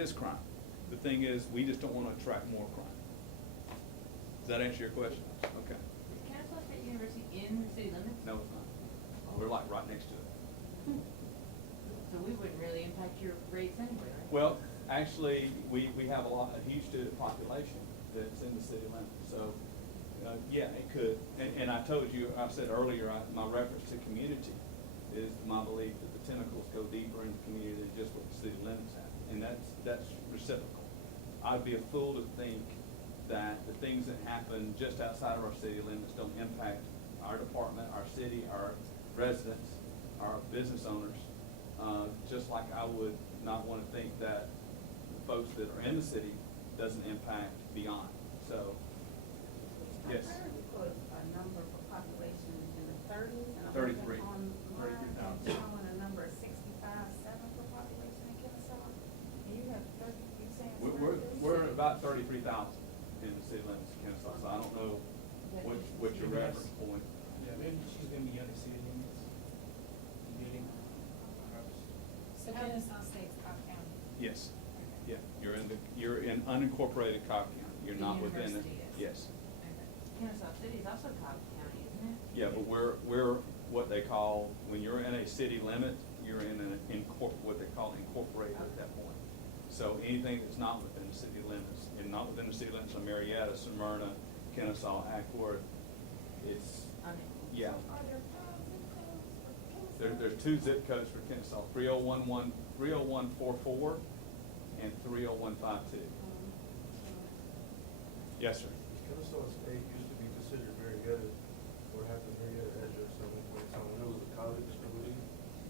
is crime. The thing is, we just don't want to attract more crime. Does that answer your question? Okay. Is Kennesaw State University in the city limits? No, it's not. We're like right next to it. So we wouldn't really impact your rates anyway, right? Well, actually, we have a huge student population that's in the city limits, so, yeah, it could. And I told you, I said earlier, my reference to community is my belief that the tentacles go deeper in the community than just what the city limits have, and that's reciprocal. I'd be a fool to think that the things that happen just outside of our city limits don't impact our department, our city, our residents, our business owners, just like I would not want to think that the folks that are in the city doesn't impact beyond. So, yes. I heard it was a number for population in the 30s, and I'm 33. looking online and 33,000. showing a number of 65.7 for population in Kennesaw. And you have 30, you saying? We're about 33,000 in the city limits of Kennesaw, so I don't know what's your reference point. Yeah, maybe she's gonna be under city limits. Meeting. So Kennesaw State's Cobb County. Yes, yeah, you're in unincorporated Cobb County, you're The not within it. university is. Yes, Kennesaw City is also Cobb County, isn't it? yeah, but we're what they call, when you're in a city limit, you're in what they call incorporated at that point. So anything that's not within the city limits, and not within the city limits of Marietta, Smyrna, Kennesaw, Acworth, it's, yeah. Are there 5 zip codes for Kennesaw? There's 2 zip codes for Kennesaw, 30144 and 30152. Yes, sir. Kennesaw State used to be considered Marietta. What happened to Marietta address at one point in time? When it was a college, I believe.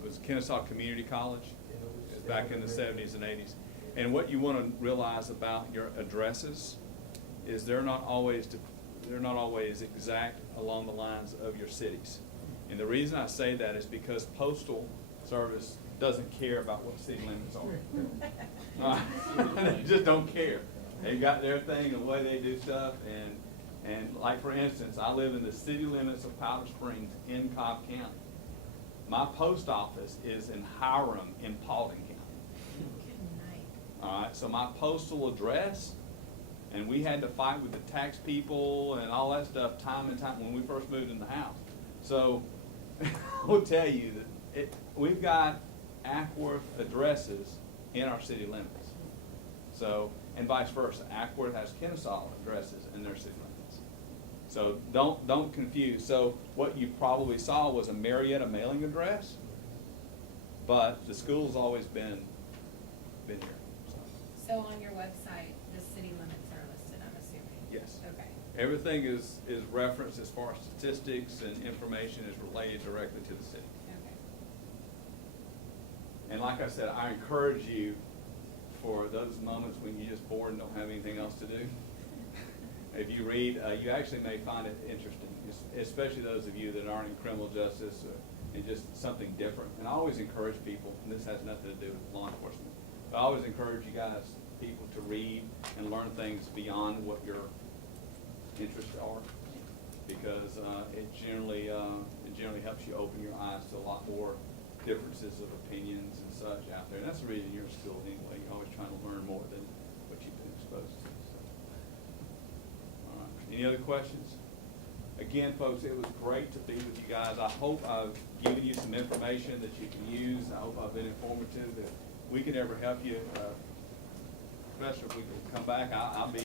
It was Kennesaw Community College, And it was back in the 70s and 80s. And what you want to realize about your addresses is they're not always exact along the lines of your cities. And the reason I say that is because Postal Service doesn't care about what city limits are. They just don't care. They've got their thing, the way they do stuff, and like for instance, I live in the city limits of Powder Springs in Cobb County. My post office is in Hiram in Paulding County. Good night. All right, so my postal address, and we had to fight with the tax people and all that stuff time and time when we first moved in the house. So I will tell you that we've got Acworth addresses in our city limits. So, and vice versa, Acworth has Kennesaw addresses in their city limits. So don't confuse. So what you probably saw was a Marietta mailing address, but the school's always been here. So on your website, the city limits are listed, I'm assuming? Yes. Okay. Everything is referenced as far as statistics and information is related directly to the city. Okay. And like I said, I encourage you for those moments when you're just bored and don't have anything else to do. If you read, you actually may find it interesting, especially those of you that aren't in criminal justice and just something different. And I always encourage people, and this has nothing to do with law enforcement, but I always encourage you guys, people, to read and learn things beyond what your interests are, because it generally helps you open your eyes to a lot more differences of opinions and such out there. And that's the reason you're in school anyway. You're always trying to learn more than what you've been exposed to. So. All right. Any other questions? Again, folks, it was great to be with you guys. I hope I've given you some information that you can use. I hope I've been informative. If we can ever help you, Professor, if we can come back, I'll be